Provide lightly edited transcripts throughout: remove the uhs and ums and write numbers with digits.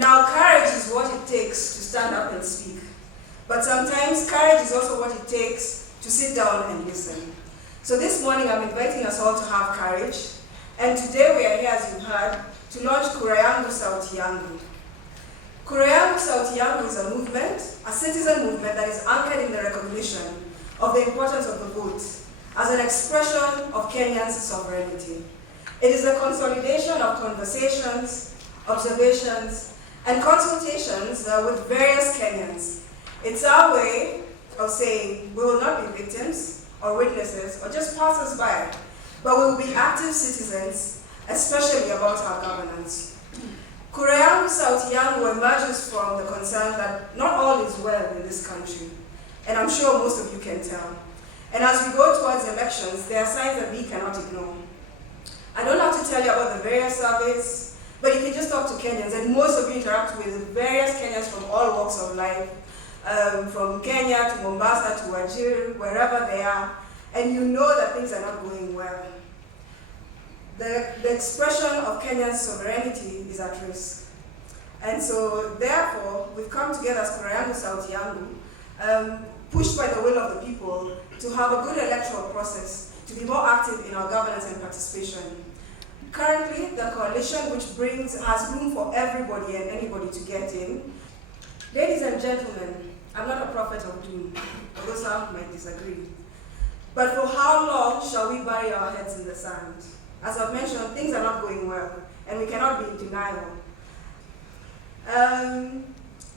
Now, courage is what it takes to stand up and speak. But sometimes courage is also what it takes to sit down and listen. So this morning I'm inviting us all to have courage. And today we are here, as you heard, to launch Kura Yangu Sauti Yangu. Kura Yangu Sauti Yangu is a movement, a citizen movement that is anchored in the recognition of the importance of the vote as an expression of Kenya's sovereignty. It is a consolidation of conversations, observations, and consultations with various Kenyans. It's our way of saying we will not be victims or witnesses or just passers by, but we will be active citizens, especially about our governance. Kura Yangu Sauti Yangu emerges from the concern that not all is well in this country, and I'm sure most of you can tell. And as we go towards elections, there are signs that we cannot ignore. I don't have to tell you about the various surveys, but you can just talk to Kenyans, and most of you interact with various Kenyans from all walks of life, from Kenya to Mombasa to Wajir, wherever they are, and you know that things are not going well. The expression of Kenya's sovereignty is at risk. And so, therefore, we've come together as Kura Yangu Sauti Yangu, pushed by the will of the people, to have a good electoral process, to be more active in our governance and participation. Currently, the coalition, which has room for everybody and anybody to get in. Ladies and gentlemen, I'm not a prophet of doom, although some might disagree. But for how long shall we bury our heads in the sand? As I've mentioned, things are not going well, and we cannot be in denial.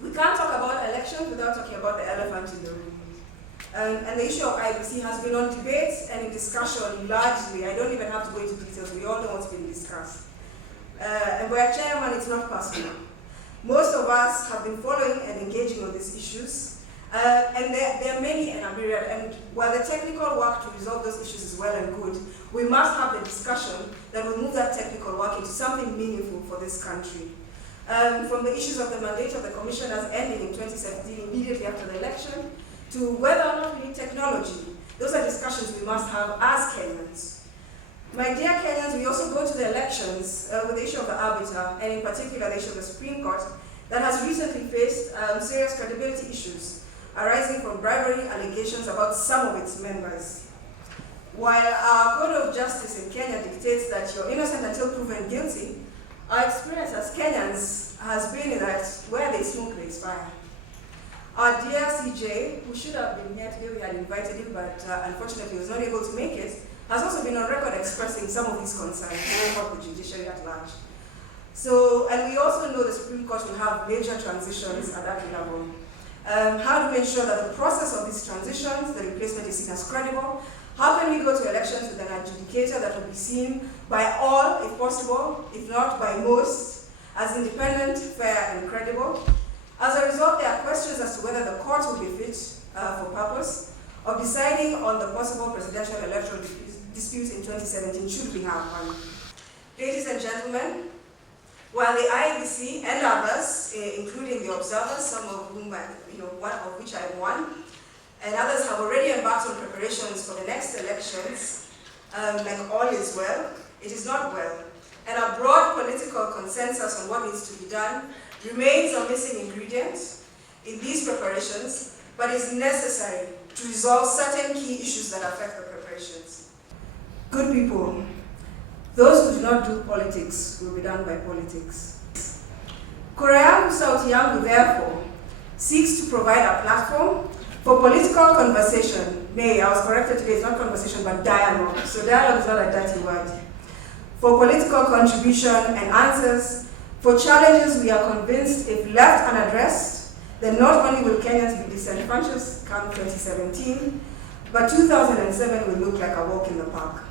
We can't talk about elections without talking about the elephant in the room. And the issue of IBC has been on debate and in discussion largely. I don't even have to go into details. We all know what's been discussed. And where chairman, it's not personal. Most of us have been following and engaging on these issues. And there are many and a myriad. And while the technical work to resolve those issues is well and good, we must have the discussion that will move that technical work into something meaningful for this country. From the issues of the mandate of the commissioners ending in 2017, immediately after the election, to whether or not we need technology. Those are discussions we must have as Kenyans. My dear Kenyans, we also go to the elections with the issue of the arbiter, and in particular the issue of the Supreme Court, that has recently faced serious credibility issues arising from bribery allegations about some of its members. While our code of justice in Kenya dictates that you're innocent until proven guilty, our experience as Kenyans has been that where they smoke, there is fire. Our dear CJ, who should have been here today, we had invited him, but unfortunately was not able to make it, has also been on record expressing some of these concerns about the judiciary at large. So, and we also know the Supreme Court will have major transitions at that level. How do we ensure that the process of these transitions, the replacement is seen as credible? How can we go to elections with an adjudicator that will be seen by all, if possible, if not by most, as independent, fair, and credible? As a result, there are questions as to whether the court will be fit for purpose of deciding on the possible presidential electoral dispute in 2017, should we have one. Ladies and gentlemen, while the IEBC and others, including the observers, some of whom, one of which I'm one, and others have already embarked on preparations for the next elections, like all is well, it is not well. And a broad political consensus on what needs to be done remains a missing ingredient in these preparations, but is necessary to resolve certain key issues that affect the preparations. Good people, those who do not do politics will be done by politics. Kura Yangu Sauti Yangu, therefore, seeks to provide a platform for political conversation. Nay, I was corrected today, it's not conversation, but dialogue. So dialogue is not a dirty word. For political contribution and answers, for challenges we are convinced if left unaddressed, then not only will Kenyans be disenfranchised come 2017, but 2007 will look like a walk in the park.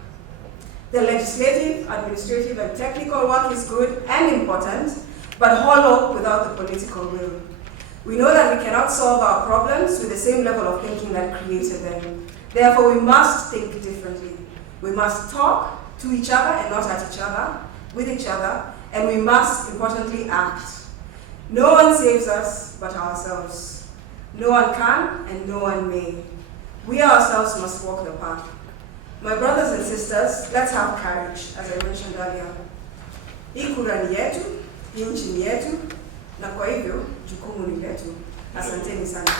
The legislative, administrative, and technical work is good and important, but hollow without the political will. We know that we cannot solve our problems with the same level of thinking that created them. Therefore, we must think differently. We must talk to each other and not at each other, with each other, and we must, importantly, act. No one saves us but ourselves. No one can and no one may. We ourselves must walk the path. My brothers and sisters, let's have courage, as I mentioned earlier. Hii kura ni yetu, hii nchi ni yetu, na kwa hivyo jukumu ni letu. Asanteni sana.